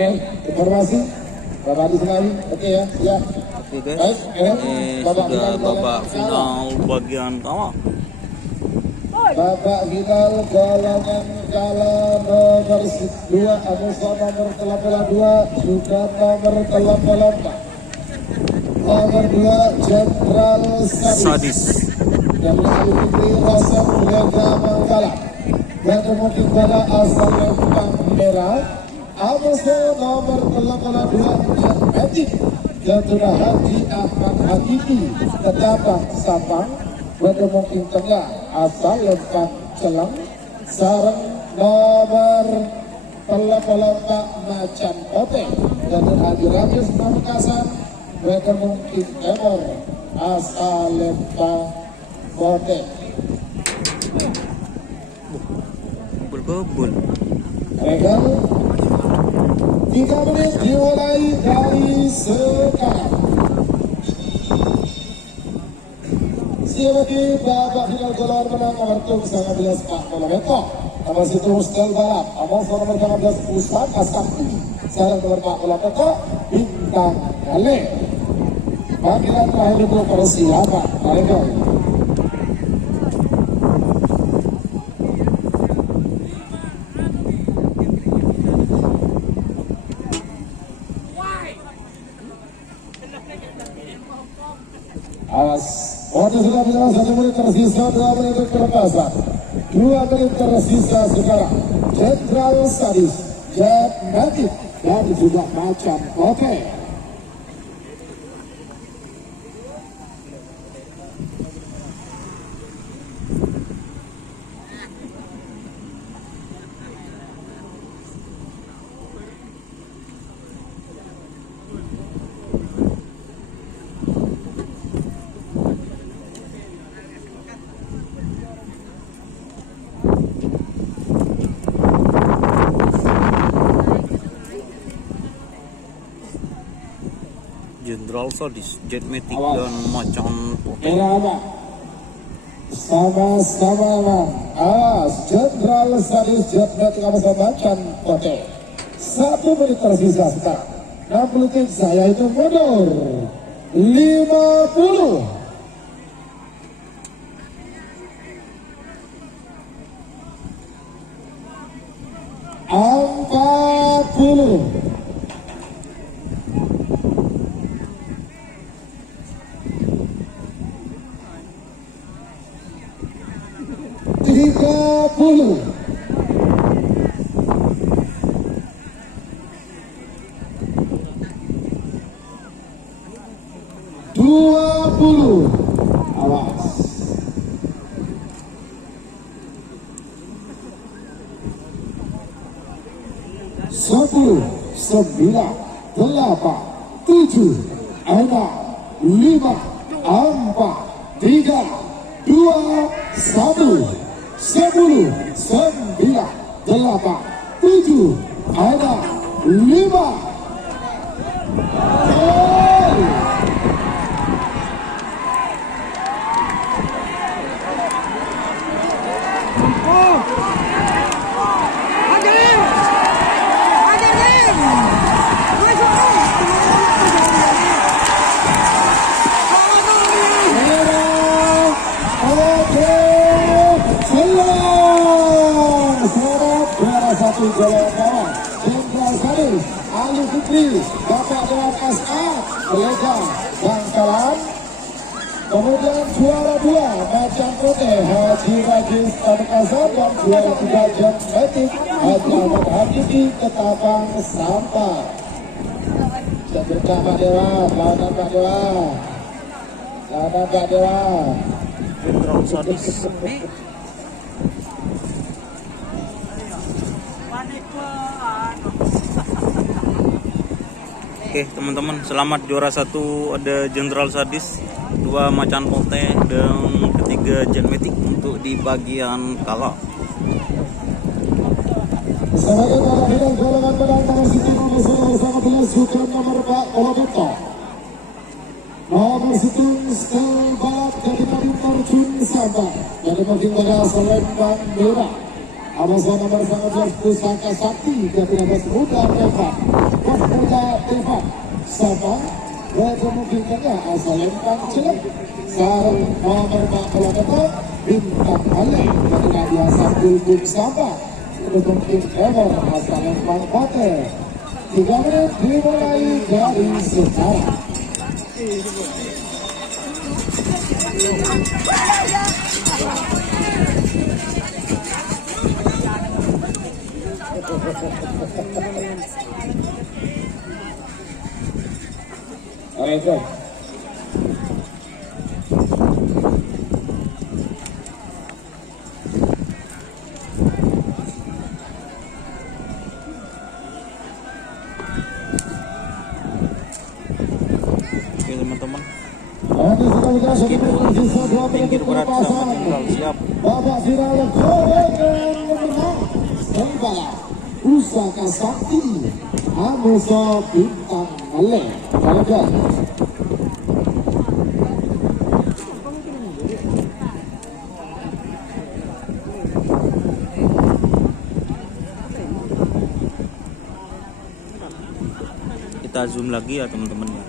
Oke, informasi Bapak di sekali. Oke ya, siap. Oke guys, ini sudah babak final bagian kawal. Babak final golongan kala nomor 2, Amusa nomor 82, juga nomor 84. Nomor 2 Jenderal Sadis dan mengikuti Rasa Lega Mangkala. Dan kemudian pada asal Lempang Merah Amusa nomor 82 Magic Jatuh Haji Ahmad Hakiki Ketapang Sapang. Dan mungkin tengah asal Lempang Celang sarang nomor 84 Macan Ote dan Hadirajus Pamekasan. Mereka mungkin Emor asal Lempang Ote. Berkebun. Regal 3 menit dimulai dari sekarang. Siapaki babak final golongan menang nomor 19 Pak Kolometo. Nomor situ Mustel Balap. Nomor nomor 15 Pusaka Sakti. Sarang nomor Pak Kolometo Bintang Kale. Panggilan terakhir itu persiapan. Regal. Waktu sudah berjalan 1 menit tersisa, 2 menit terlepasan. 2 menit tersisa sekarang. Jenderal Sadis, Jet Magic, dan juga Macan Oke. Jenderal Sadis, Jet Magic dan Macan Ote. Sama-sama Jenderal Sadis, Jet Magic sama Macan Ote. 1 menit tersisa sekarang. 60 detik saya itu mundur. 50. Awas. 10, 9, 8, 7, 6, 5, 4, 3, 2, 1. 10, 9, 8, 7, 6, 5. Jenderal Sadis, Ali Fikri, Bapak Dewan SA, Lega Bangkalan. Kemudian juara 2 Macan Ote Haji Rajis Pamekasan dan juara 3 Jet Magic Haji Ahmad Hakiki Ketapang Sampang. Berkah Pak Dewa, selamat Pak Dewa. Selamat Pak Dewa. Jenderal Sadis. Oke teman-teman, selamat juara 1 ada Jenderal Sadis, 2 Macan Ote, dan ketiga Jet Magic untuk di bagian kala. Sebagai para final golongan menang nomor 1 bersama 11 bukan nomor Pak Kolometo. Nomor 1 Mustel Balap dari Terjun Sampang dari Mungkin Selembang Merah. Amusa nomor 19 Pusaka Sakti dari Muda Reva. muda Devan Sabang kemungkinannya asal lempang jelek sarung nomor 48 Bintang Ale ketika dia sambil bung Sabang mungkin Ever asal lempang Kote 3 menit dimulai dari sekarang. Oke. Oke teman-teman, pinggir berat sama tinggal siap. Bapak Viral Gorengan menang Sembala Pusaka Sakti Amuso Bintang Ale Jaga. Kita zoom lagi ya teman-teman ya.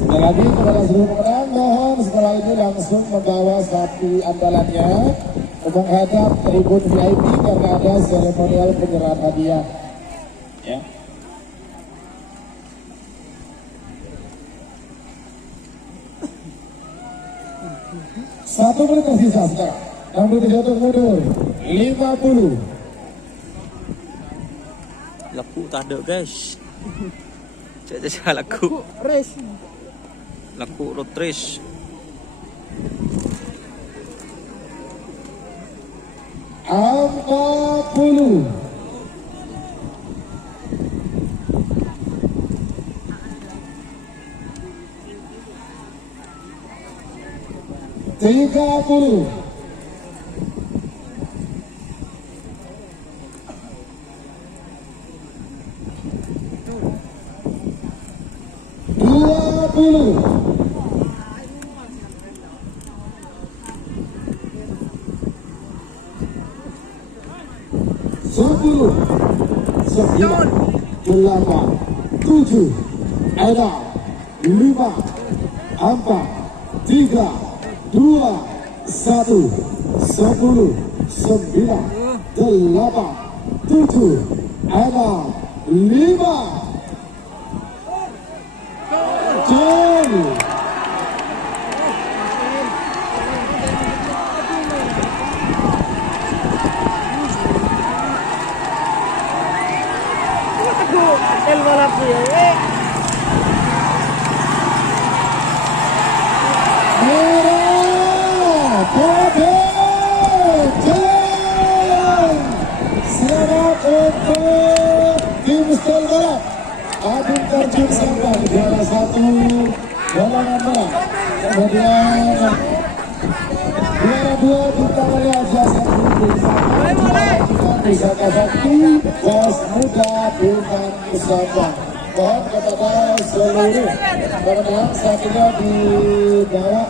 Sekali lagi kepada seluruh pemenang, mohon setelah ini langsung membawa sapi andalannya menghadap tribun VIP karena ada seremonial penyerahan hadiah. Ya. Satu menit tersisa sekarang. 61 mundur. 50. Laku tak ada guys. Cek laku. Laku road race. Empat puluh. Tiga puluh. Dua puluh. Sepuluh. 9, 8, 7, 6, 5, 4, 3, 2, 1, 10, 9, 8, 7, 6, 5. Jom. El balap dia. Merah putih jalan. Selamat untuk tim Stel Balap. Agung terjun sampai juara 1 golongan merah. Kemudian juara 2 Bintang Ale Jasa Pusaka Sakti Bos Muda Bintang Sabang. Mohon kepada seluruh pemenang saat ini dibawa